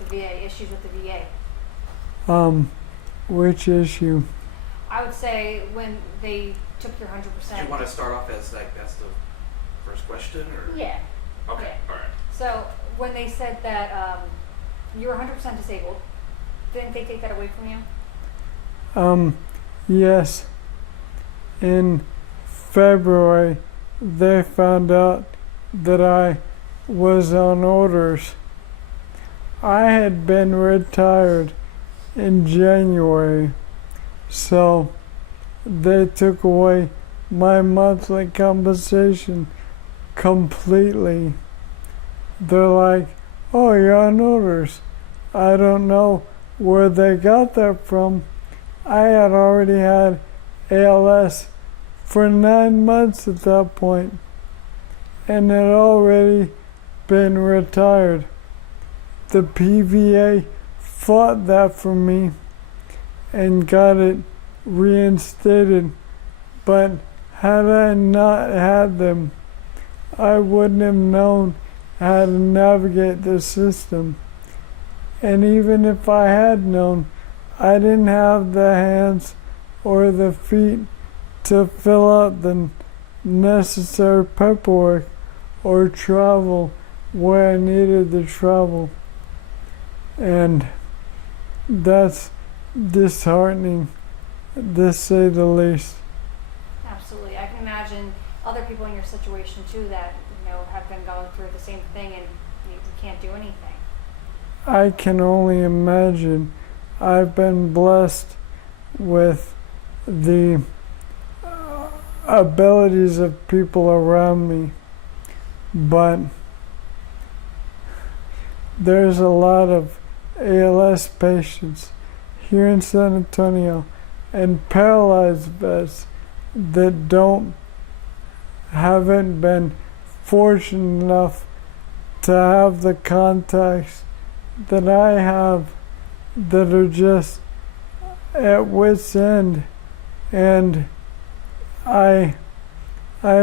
the VA, issues with the VA. Which issue? I would say when they took your 100%. Do you want to start off as like that's the first question, or? Yeah. Okay. Yeah. All right. So when they said that you were 100% disabled, didn't they take that away from you? Yes. In February, they found out that I was on orders. I had been retired in January, so they took away my monthly compensation completely. They're like, oh, you're on orders. I don't know where they got that from. I had already had ALS for 9 months at that point and had already been retired. The PVA fought that for me and got it reinstated, but had I not had them, I wouldn't have known how to navigate the system. And even if I had known, I didn't have the hands or the feet to fill out the necessary paperwork or travel where I needed to travel. And that's disheartening, to say the least. Absolutely. I can imagine other people in your situation too that have been going through the same thing and you can't do anything. I can only imagine. I've been blessed with the abilities of people around me, but there's a lot of ALS patients here in San Antonio and paralyzed vets that haven't been fortunate enough to have the contacts that I have, that are just at wit's end. And I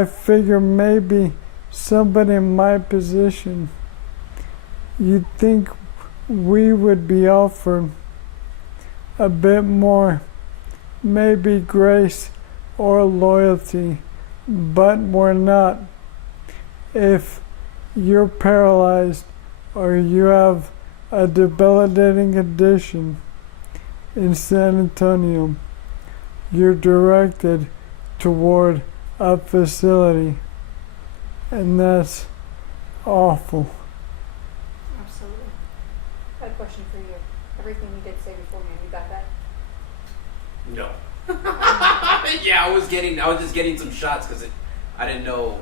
figure maybe somebody in my position, you'd think we would be offered a bit more, maybe grace or loyalty, but we're not. If you're paralyzed or you have a debilitating condition in San Antonio, you're directed toward a facility, and that's awful. Absolutely. I had a question for you. Everything you did say before me, you got that? No. Yeah, I was just getting some shots because I didn't know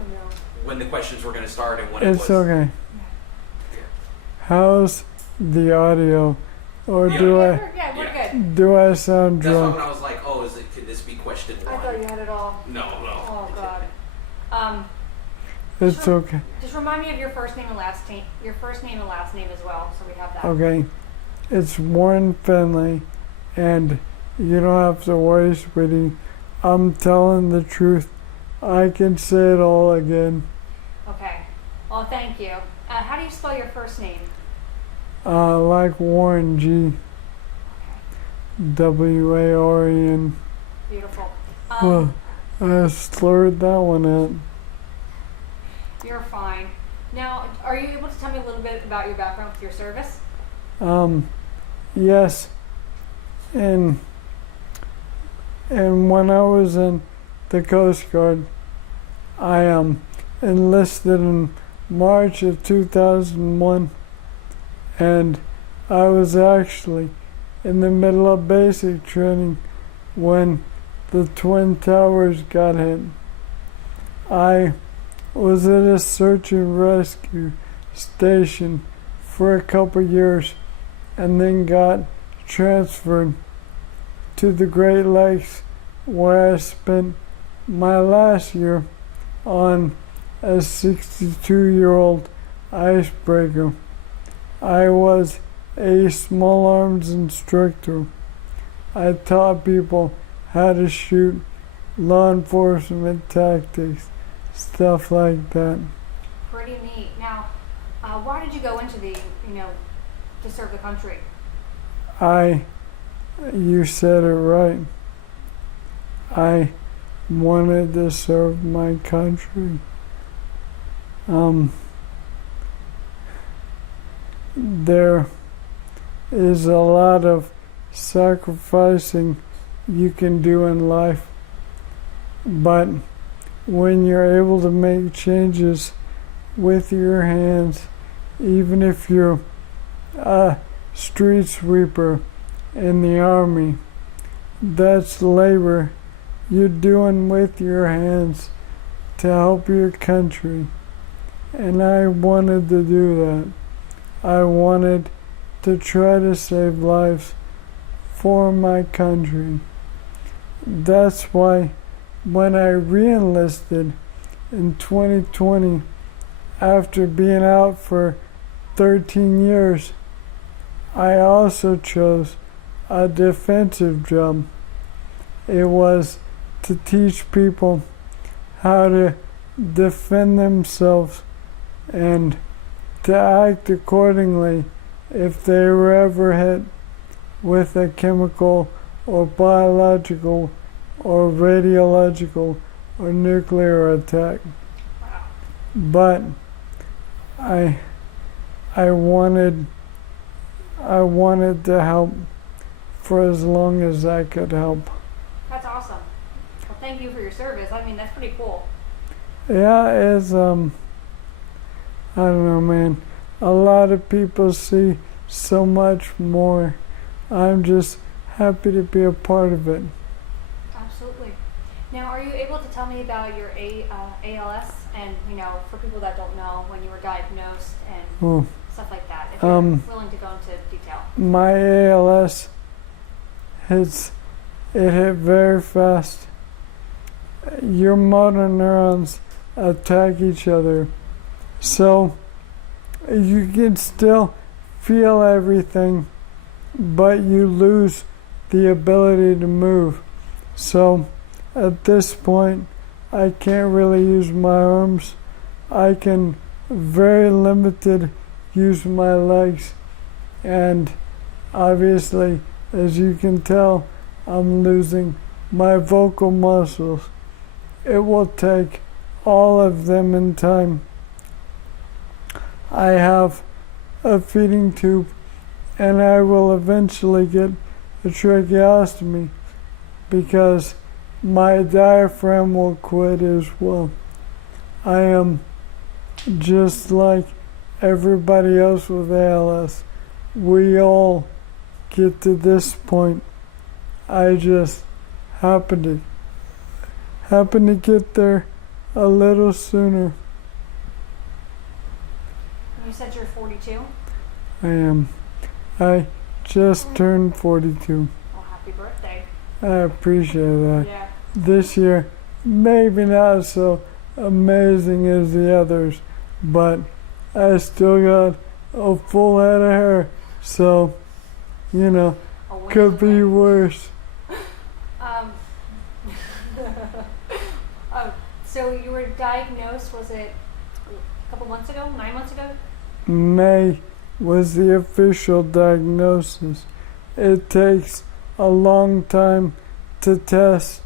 when the questions were going to start and when it was. It's okay. How's the audio? Or Yeah. do We're I good. do I sound That's why drunk? when I was like, oh, could this be question one? I thought you had it all. No. Oh God. It's okay. Just remind me of your first name and last name. Your first name and last name as well, so we have that. Okay. It's Warren Findley, and you don't have to worry, sweetie. I'm telling the truth. I can say it all again. Okay. Well, thank you. How do you spell your first name? Like Warren G. W-A-R-E-N. Beautiful. Well, I slurred that one out. You're fine. Now, are you able to tell me a little bit about your background with your service? Yes. And when I was in the Coast Guard, I enlisted in March of 2001, and I was actually in the middle of basic training when the Twin Towers got hit. I was at a search and rescue station for a couple years and then got transferred to the Great Lakes, where I spent my last year on a 62-year-old icebreaker. I was a small arms instructor. I taught people how to shoot, law enforcement tactics, stuff like that. Pretty neat. Now, why did you go into the to serve the country? You said it right. I wanted to serve my country. There is a lot of sacrificing you can do in life, but when you're able to make changes with your hands, even if you're a street sweeper in the army, that's labor you're doing with your hands to help your country. And I wanted to do that. I wanted to try to save lives for my country. That's why when I re-enlisted in 2020, after being out for 13 years, I also chose a defensive job. It was to teach people how to defend themselves and to act accordingly if they were ever hit with a chemical or biological or radiological or nuclear attack. But I wanted to help for as long as I could help. That's awesome. Well, thank you for your service. I mean, that's pretty cool. Yeah, it's I don't know, man. A lot of people see so much more. I'm just happy to be a part of it. Absolutely. Now, are you able to tell me about your ALS and, for people that don't know, when you were diagnosed and stuff like that, if you're willing to go into detail? My ALS it hit very fast. Your motor neurons attack each other. So you can still feel everything, but you lose the ability to move. So at this point, I can't really use my arms. I can very limited use my legs. And obviously, as you can tell, I'm losing my vocal muscles. It will take all of them in time. I have a feeding tube, and I will eventually get a tracheostomy because my diaphragm will quit as well. I am just like everybody else with ALS. We all get to this point. I just happen to get there a little sooner. You said you're 42? I am. I just turned 42. Well, happy birthday. I appreciate that. Yeah. This year, maybe not so amazing as the others, but I still got a full head of hair, so, could be worse. So you were diagnosed, was it a couple months ago, 9 months ago? May was the official diagnosis. It takes a long time to test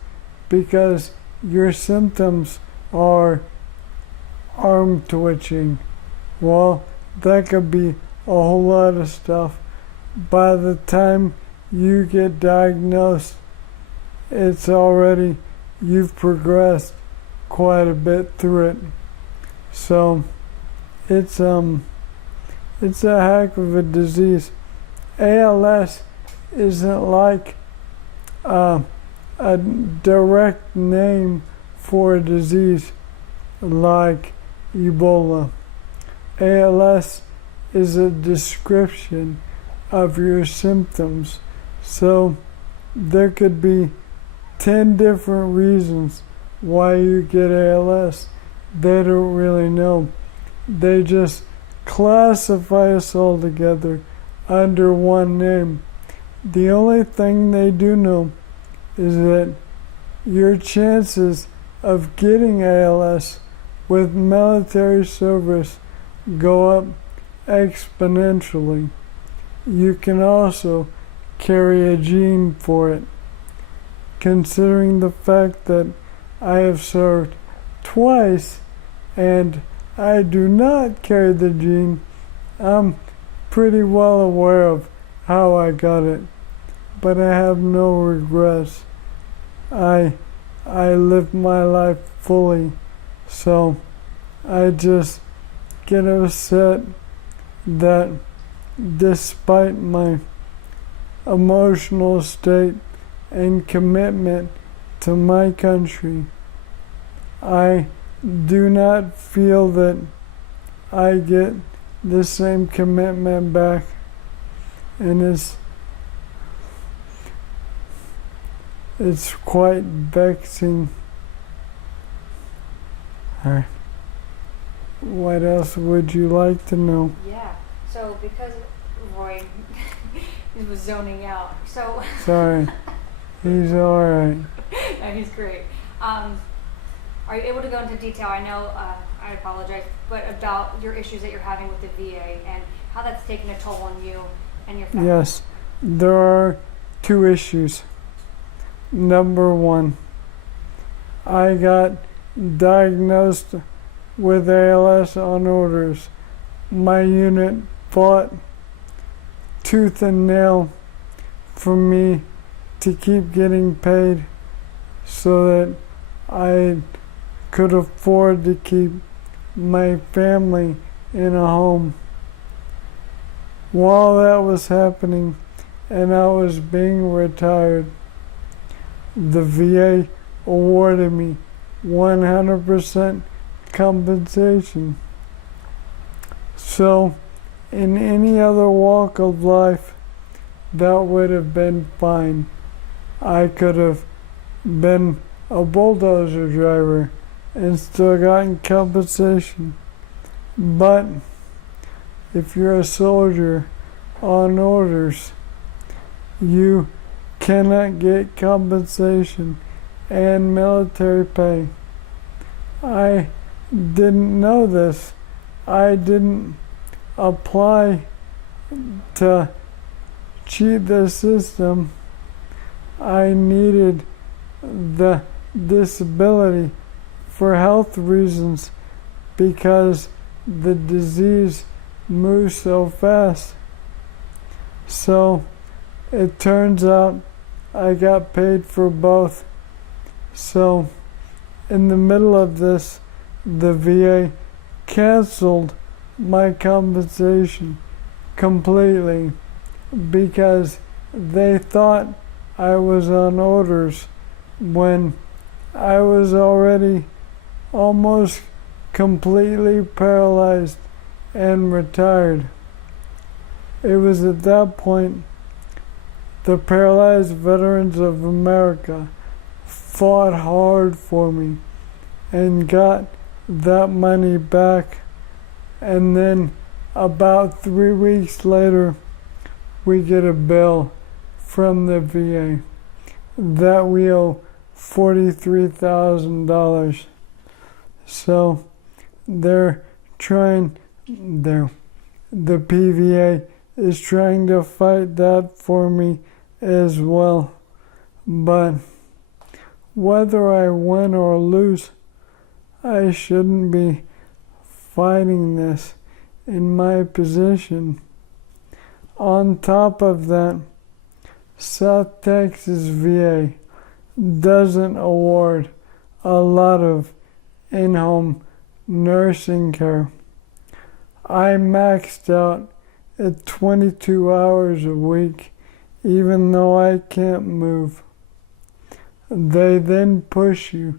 because your symptoms are arm twitching. Well, that could be a whole lot of stuff. By the time you get diagnosed, you've progressed quite a bit through it. So it's a heck of a disease. ALS isn't like a direct name for a disease like Ebola. ALS is a description of your symptoms. So there could be 10 different reasons why you get ALS. They don't really know. They just classify us all together under one name. The only thing they do know is that your chances of getting ALS with military service go up exponentially. you can also carry a gene for it. Considering the fact that I have served twice and I do not carry the gene, I'm pretty well aware of how I got it, but I have no regrets. I lived my life fully, so I just get upset that despite my emotional state and commitment to my country, I do not feel that I get the same commitment back, and it's quite vexing. Alright. What else would you like to know? Yeah. So because Roy he was zoning out. So Sorry. He's alright. no, he's great. Are you able to go into detail? I know I apologize, but about your issues that you're having with the VA and how that's taken a toll on you and your family. Yes. There are two issues. Number one, I got diagnosed with ALS on orders. My unit fought tooth and nail for me to keep getting paid so that I could afford to keep my family in a home. While that was happening and I was being retired, the VA awarded me 100% compensation. So, in any other walk of life, that would have been fine. I could have been a bulldozer driver and still gotten compensation. But if you're a soldier on orders, you cannot get compensation and military pay. I didn't know this. I didn't apply to cheat the system. I needed the disability for health reasons because the disease moves so fast. So it turns out I got paid for both. So in the middle of this, the VA canceled my compensation completely because they thought I was on orders when I was already almost completely paralyzed and retired. It was at that point the Paralyzed Veterans of America fought hard for me and got that money back, and then about 3 weeks later we get a bill from the VA that we owe $43,000. So the PVA is trying to fight that for me as well. But whether I win or lose, I shouldn't be fighting this in my position. On top of that, South Texas VA doesn't award a lot of in-home nursing care. I maxed out at 22 hours a week, even though I can't move. They then push you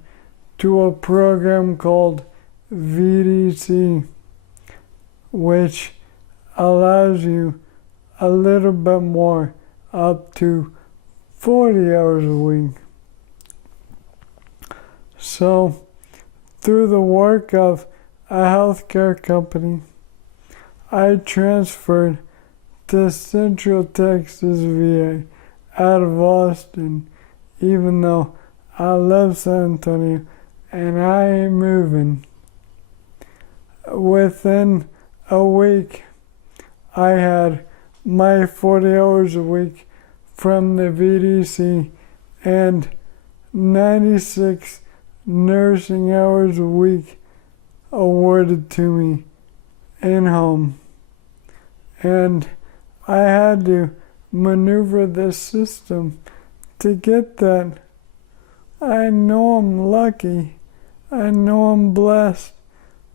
to a program called VDC, which allows you a little bit more, up to 40 hours a week. So, through the work of a healthcare company, I transferred to Central Texas VA out of Austin, even though I love San Antonio and I ain't moving. Within a week, I had my 40 hours a week from the VDC and 96 nursing hours a week awarded to me in home. And I had to maneuver this system to get that. I know I'm lucky. I know I'm blessed.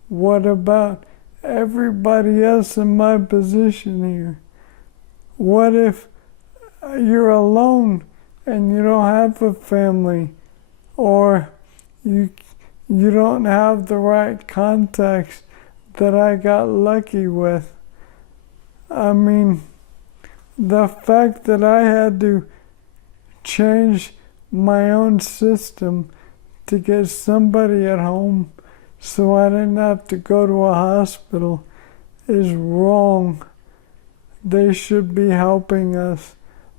What about everybody else in my position here? What if you're alone and you don't have a family, or you don't have the right contacts that I got lucky with? I mean, the fact that I had to change my own system to get somebody at home so I didn't have to go to a hospital is wrong. They should be helping us,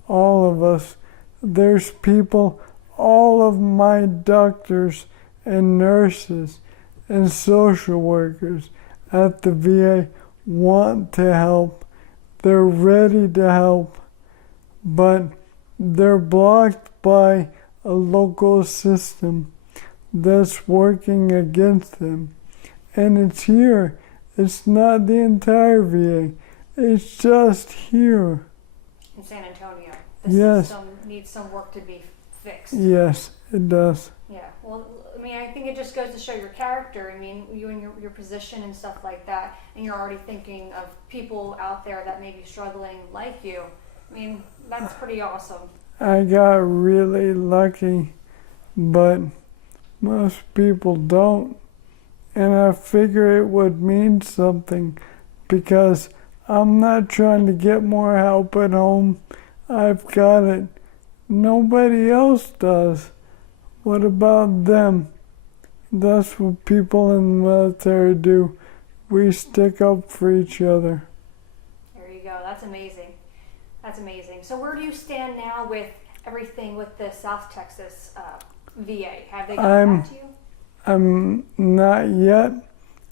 all of us. There's people, all of my doctors and nurses and social workers at the VA want to help. They're ready to help, but they're blocked by a local system that's working against them. And it's here. It's not the entire VA. It's just here. In San Antonio. Yes. The system needs some work to be fixed. Yes, it does. Yeah. Well, I mean, I think it just goes to show your character. I mean, you and your position and stuff like that, and you're already thinking of people out there that may be struggling like you. I mean, that's pretty awesome. I got really lucky, but most people don't. And I figure it would mean something because I'm not trying to get more help at home. I've got it. Nobody else does. What about them? That's what people in the military do. We stick up for each other. There you go. That's amazing. That's amazing. So where do you stand now with everything with the South Texas VA? Have they gotten back to you? I'm not yet.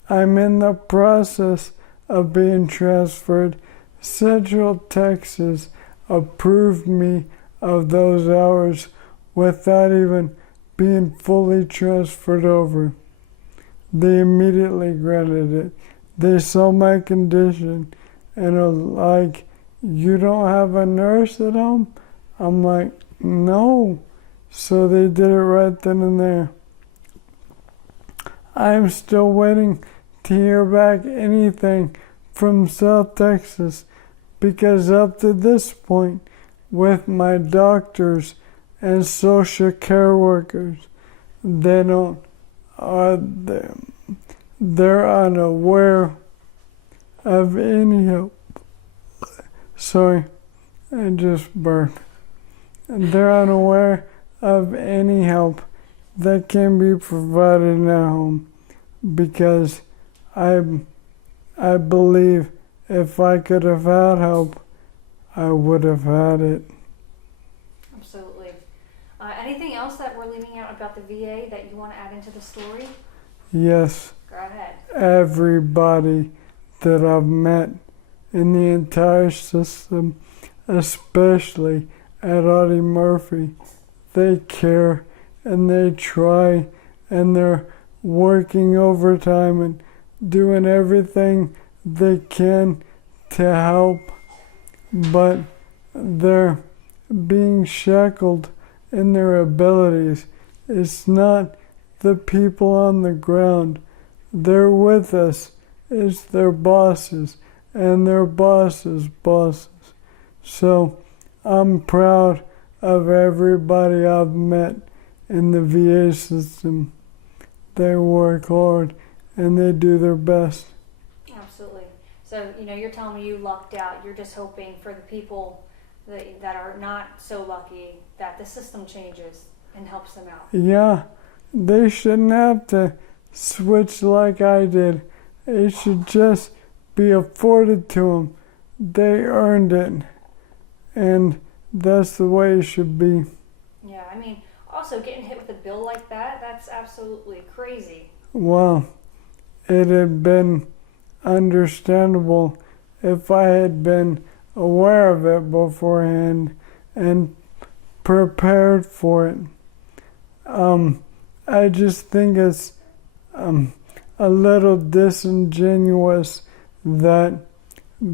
I'm in the process of being transferred. Central Texas approved me of those hours without even being fully transferred over. They immediately granted it. They saw my condition and are like, "You don't have a nurse at home?" I'm like, "No." So they did it right then and there. I'm still waiting to hear back anything from South Texas because up to this point, with my doctors and social care workers, they're unaware of any help. Sorry, I just burped. They're unaware of any help that can be provided at home because I believe if I could have had help, I would have had it. Absolutely. Anything else that we're leaving out about the VA that you want to add into the story? Yes. Go ahead. Everybody that I've met in the entire system, especially at Audie Murphy, they care and they try and they're working overtime and doing everything they can to help, but they're being shackled in their abilities. It's not the people on the ground. They're with us. It's their bosses and their bosses' bosses. So I'm proud of everybody I've met in the VA system. They work hard and they do their best. Absolutely. So, you're telling me you lucked out. You're just hoping for the people that are not so lucky that the system changes and helps them out. Yeah, they shouldn't have to switch like I did. It should just be afforded to them. They earned it. And that's the way it should be. Yeah, I mean, also getting hit with a bill like that, that's absolutely crazy. Well, it had been understandable if I had been aware of it beforehand and prepared for it. I just think it's a little disingenuous that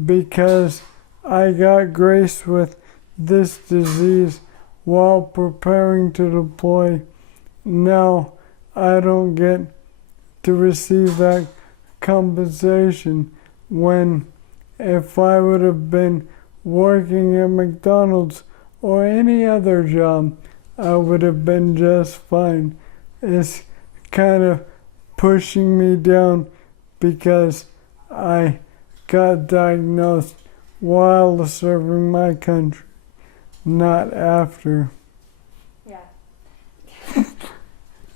because I got graced with this disease while preparing to deploy, now I don't get to receive that compensation, when if I would have been working at McDonald's or any other job, I would have been just fine. It's kind of pushing me down because I got diagnosed while serving my country, not after. Yeah.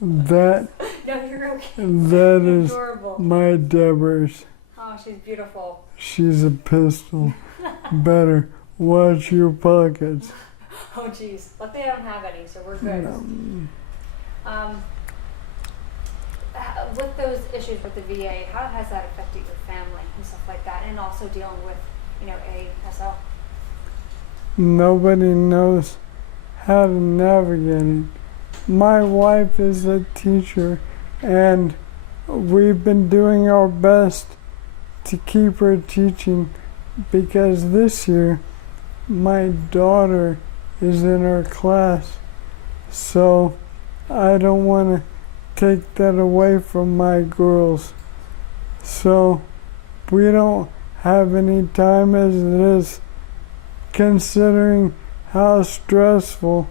That No, you're okay. that You're is adorable. my Deborah's. Oh, she's beautiful. She's a pistol. Better watch your pockets. Oh, geez. Luckily, I don't have any, so we're good. With those issues with the VA, how has that affected your family and stuff like that, and also dealing with, ASL? Nobody knows how to navigate it. My wife is a teacher, and we've been doing our best to keep her teaching, because this year my daughter is in her class, so I don't want to take that away from my girls. So we don't have any time as it is, considering how stressful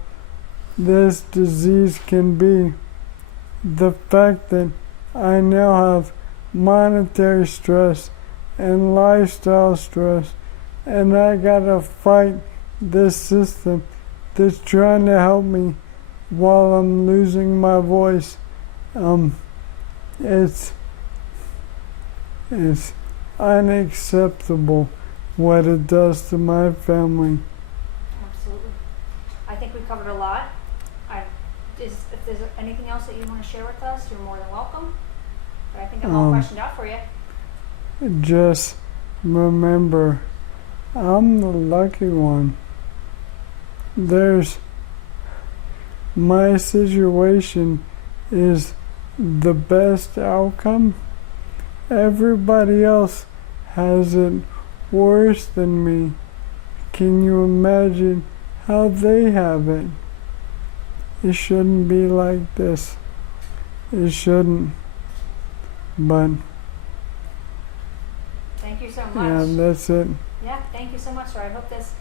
this disease can be. The fact that I now have monetary stress and lifestyle stress, and I gotta fight this system that's trying to help me while I'm losing my voice. It's unacceptable what it does to my family. Absolutely. I think we covered a lot. If there's anything else that you want to share with us, you're more than welcome. But I think I'm all questioned out for you. Just remember, I'm the lucky one. My situation is the best outcome. Everybody else has it worse than me. Can you imagine how they have it? It shouldn't be like this. It shouldn't. But Thank you so much. yeah, that's it. Yeah, thank you so much, sir. I hope this